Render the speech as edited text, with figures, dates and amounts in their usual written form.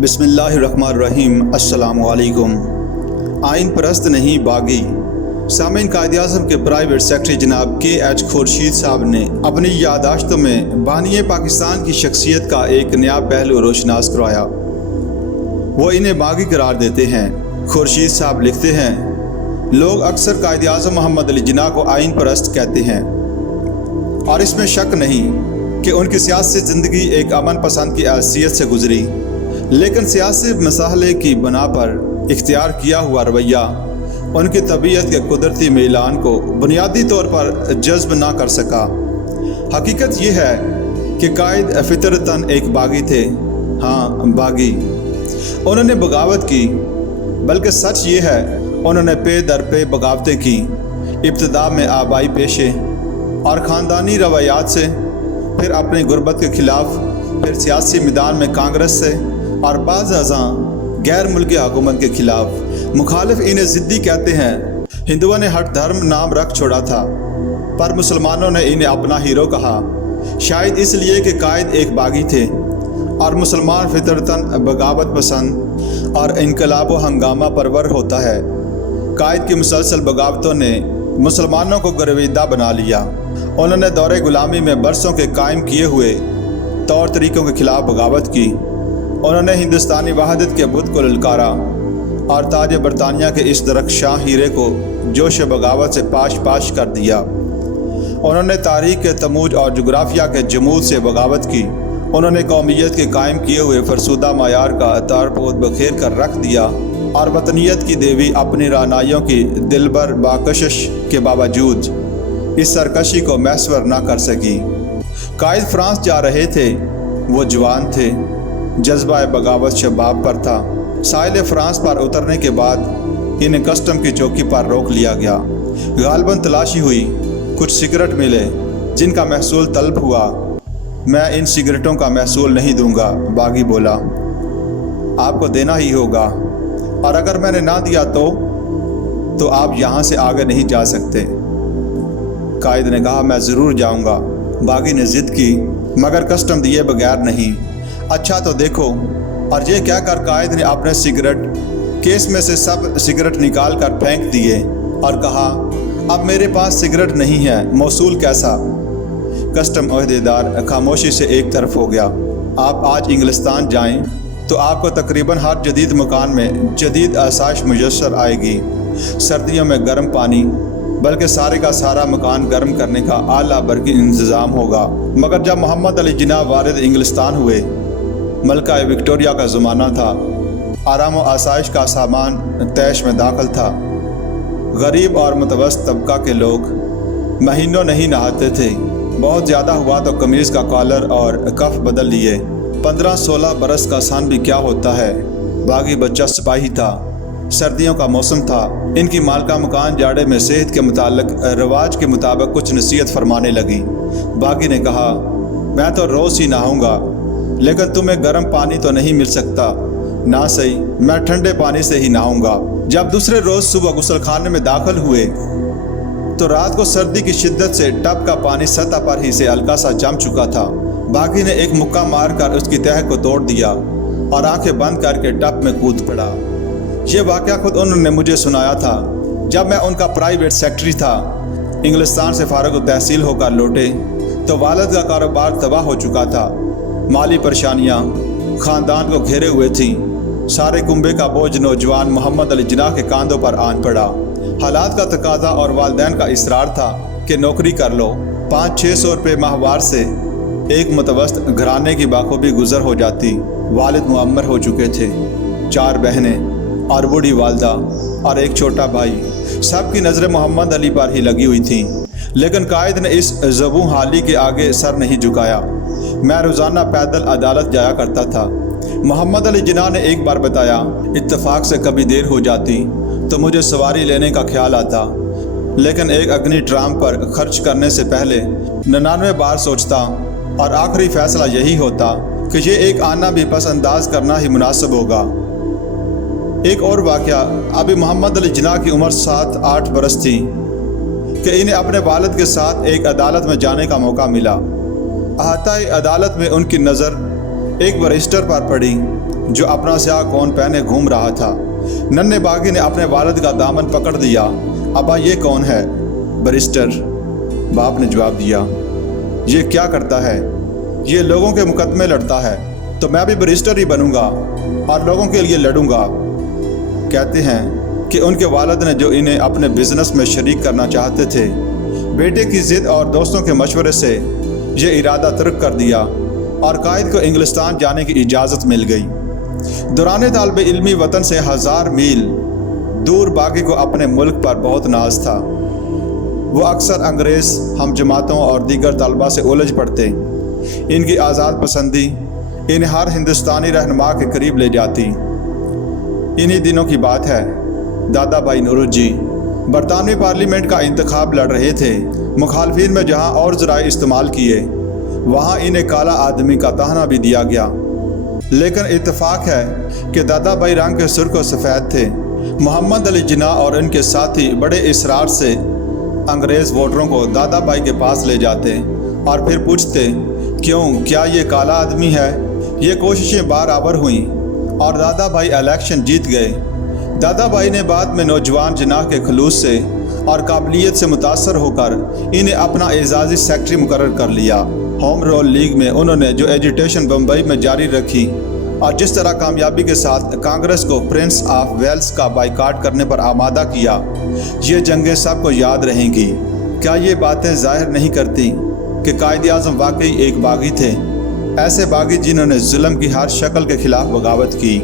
बिस्मिल्लाहिर्रहमानिर्रहीम। अस्सलामु अलैकुम। आइन परस्त नहीं बागी। सामीन, कायद-ए-आज़म के प्राइवेट सेक्रेटरी जनाब के.एच. खुर्शीद साहब ने अपनी यादाश्तों में बानिए पाकिस्तान की शख्सियत का एक नया पहलू रोशनास करवाया। वो इन्हें बागी करार देते हैं। खुर्शीद साहब लिखते हैं, लोग अक्सर कायद-ए-आज़म मोहम्मद अली जिन्ना को आइन परस्त कहते हैं और इसमें शक नहीं कि उनकी सियासी ज़िंदगी एक अमन पसंद की हैसियत से गुजरी, लेकिन सियासी मसाले की बना पर इख्तियार किया हुआ रवैया उनकी तबीयत के कुदरती मेलान को बुनियादी तौर पर जज्ब ना कर सका। हकीकत यह है कि कायद फितरतन एक बागी थे। हाँ, बागी। उन्होंने बगावत की, बल्कि सच ये है उन्होंने पे दर पे बगावतें की। इब्तिदा में आबाई पेशे और ख़ानदानी रवायात से, फिर अपनी गुर्बत के ख़िलाफ़, फिर सियासी मैदान में कांग्रेस से और बाज़ अज़ां गैर मुल्की हुकूमत के ख़िलाफ़। मुखालिफ इन्हें ज़िद्दी कहते हैं। हिंदुओं ने हर धर्म नाम रख छोड़ा था, पर मुसलमानों ने इन्हें अपना हीरो कहा, शायद इसलिए कि कायद एक बागी थे और मुसलमान फितरतन बगावत पसंद और इनकलाब व हंगामा परवर होता है। कायद की मुसलसल बगावतों ने मुसलमानों को गर्विदा बना लिया। उन्होंने दौरे गुलामी में बरसों के कायम किए हुए तौर तरीक़ों के ख़िलाफ़ बगावत की। उन्होंने हिंदुस्तानी वहादत के बुत को ललकारा और ताज बरतानिया के इस दरख्शां हीरे को जोश बगावत से पाश पाश कर दिया। उन्होंने तारीख़ के तमूज और जोग्राफिया के जमूद से बगावत की। उन्होंने कौमियत के कायम किए हुए फरसुदा मायार का तारपोत बखेर कर रख दिया और वतनियत की देवी अपनी रानाइयों की दिलबर बाकशिश के बावजूद इस सरकशी को मैसवर ना कर सकी। कायद फ्रांस जा रहे थे। वो जवान थे, जज्बा बगावत शबाब पर था। साहिल फ्रांस पर उतरने के बाद इन्हें कस्टम की चौकी पर रोक लिया गया। गालबन तलाशी हुई, कुछ सिगरेट मिले जिनका महसूल तलब हुआ। मैं इन सिगरेटों का महसूल नहीं दूंगा, बागी बोला। आपको देना ही होगा, और अगर मैंने ना दिया तो आप यहाँ से आगे नहीं जा सकते। कायद ने कहा, मैं ज़रूर जाऊँगा। बागी ने ज़िद की, मगर कस्टम दिए बगैर नहीं। अच्छा तो देखो। और ये कहकर कायद ने अपने सिगरेट केस में से सब सिगरेट निकाल कर फेंक दिए और कहा, अब मेरे पास सिगरेट नहीं है, मौसूल कैसा? कस्टम अहदेदार खामोशी से एक तरफ हो गया। आप आज इंग्लिस्तान जाएं तो आपको तकरीबन हर जदीद मकान में जदीद आसाइश मुयस्सर आएगी। सर्दियों में गर्म पानी, बल्कि सारे का सारा मकान गर्म करने का आला बरकी इंतज़ाम होगा। मगर जब मोहम्मद अली जिन्ना वारिद इंग्लिस्तान हुए, मलका विक्टोरिया का ज़माना था, आराम व आसाइश का सामान तैश में दाखिल था। गरीब और मुतवस्सित तबका के लोग महीनों नहीं नहाते थे। बहुत ज़्यादा हुआ तो कमीज़ का कॉलर और कफ बदल लिए। 15-16 बरस का सन भी क्या होता है। बागी बच्चा सिपाही था। सर्दियों का मौसम था। इनकी मालका मकान जाड़े में सेहत के मुतालिक रवाज के मुताबिक कुछ नसीहत फरमाने लगी। बागी ने कहा, मैं तो रोज़ ही नहाऊंगा, लेकिन तुम्हें गर्म पानी तो नहीं मिल सकता। ना सही, मैं ठंडे पानी से ही नहाऊंगा। जब दूसरे रोज़ सुबह गुसलखाने में दाखिल हुए तो रात को सर्दी की शिद्दत से टब का पानी सतह पर ही से हल्का सा जम चुका था। बागी ने एक मुक्का मारकर उसकी तह को तोड़ दिया और आंखें बंद करके टब में कूद पड़ा। ये वाक़या खुद उन्होंने मुझे सुनाया था जब मैं उनका प्राइवेट सेक्रेटरी था। इंग्लिस्तान से फारग तहसील होकर लौटे तो वालिद का कारोबार तबाह हो चुका था। माली परेशानियाँ ख़ानदान को घेरे हुए थीं। सारे कुंबे का बोझ नौजवान मोहम्मद अली जिन्ना के कांधों पर आन पड़ा। हालात का तकाजा और वालिदैन का इसरार था कि नौकरी कर लो। 500-600 रुपये माहवार से एक मुतवस्सित घराने की बाखूबी गुजर हो जाती। वालिद मुअम्मर हो चुके थे। 4 बहनें और बूढ़ी वालदा और एक छोटा भाई। सबकी नज़रें मोहम्मद अली पर ही लगी हुई थीं, लेकिन कायद ने इस ज़बूं हाली के आगे सर नहीं झुकाया। मैं रोज़ाना पैदल अदालत जाया करता था। मोहम्मद अली जिन्ना ने एक बार बताया, इत्तफाक से कभी देर हो जाती तो मुझे सवारी लेने का ख्याल आता, लेकिन एक अग्नि ट्राम पर खर्च करने से पहले 99 बार सोचता और आखिरी फ़ैसला यही होता कि ये एक आना भी पस अंदाज करना ही मुनासिब होगा। एक और वाक़या, अभी मोहम्मद अली जिन्ना की उम्र 7-8 बरस थी कि इन्हें अपने वालिद के साथ एक अदालत में जाने का मौका मिला। अहाता अदालत में उनकी नज़र एक बैरिस्टर पर पड़ी जो अपना स्याह कौन पहने घूम रहा था। नन्हे बागी ने अपने वालिद का दामन पकड़ दिया। अब्बा ये कौन है? बैरिस्टर, बाप ने जवाब दिया। ये क्या करता है? ये लोगों के मुकदमे लड़ता है। तो मैं भी बैरिस्टर ही बनूंगा और लोगों के लिए लड़ूंगा। कहते हैं कि उनके वालिद ने जो इन्हें अपने बिजनेस में शरीक करना चाहते थे, बेटे की जिद और दोस्तों के मशवरे से ये इरादा तर्क कर दिया और कायद को इंग्लिस्तान जाने की इजाज़त मिल गई। दौरान तालिब इल्मी वतन से 1000 मील दूर बागी को अपने मुल्क पर बहुत नाज था। वो अक्सर अंग्रेज़ हम जमातों और दीगर तलबा से उलझ पड़ते। इनकी आज़ाद पसंदी इन्हें हर हिंदुस्तानी रहनुमा के करीब ले जाती। इन्हीं दिनों की बात है, दादा भाई नूरुज्जी बरतानवी पार्लियामेंट का इंतखाब लड़ रहे थे। मुखालफिन में जहां और ज़राए इस्तेमाल किए, वहां इन्हें काला आदमी का ताहना भी दिया गया। लेकिन इत्तेफाक है कि दादा भाई रंग के सुर्ख और सफ़ेद थे। मोहम्मद अली जिन्ना और इनके साथी बड़े इसरार से अंग्रेज़ वोटरों को दादा भाई के पास ले जाते और फिर पूछते, क्यों, क्या ये काला आदमी है? ये कोशिशें बराबर हुईं और दादा भाई इलेक्शन जीत गए। दादा भाई ने बाद में नौजवान जिन्ना के खलूस से और काबिलियत से मुतासर होकर इन्हें अपना एजाज़ी सेक्रेटरी मुकर्रर कर लिया। होम रूल लीग में उन्होंने जो एजिटेशन बम्बई में जारी रखी और जिस तरह कामयाबी के साथ कांग्रेस को प्रिंस ऑफ वेल्स का बाइकाट करने पर आमादा किया, ये जंगें सबको याद रहेंगी। क्या ये बातें ज़ाहिर नहीं करती कि कायद आज़म वाकई एक बागी थे, ऐसे बागी जिन्होंने जुल्म की हर शक्ल के खिलाफ बगावत की।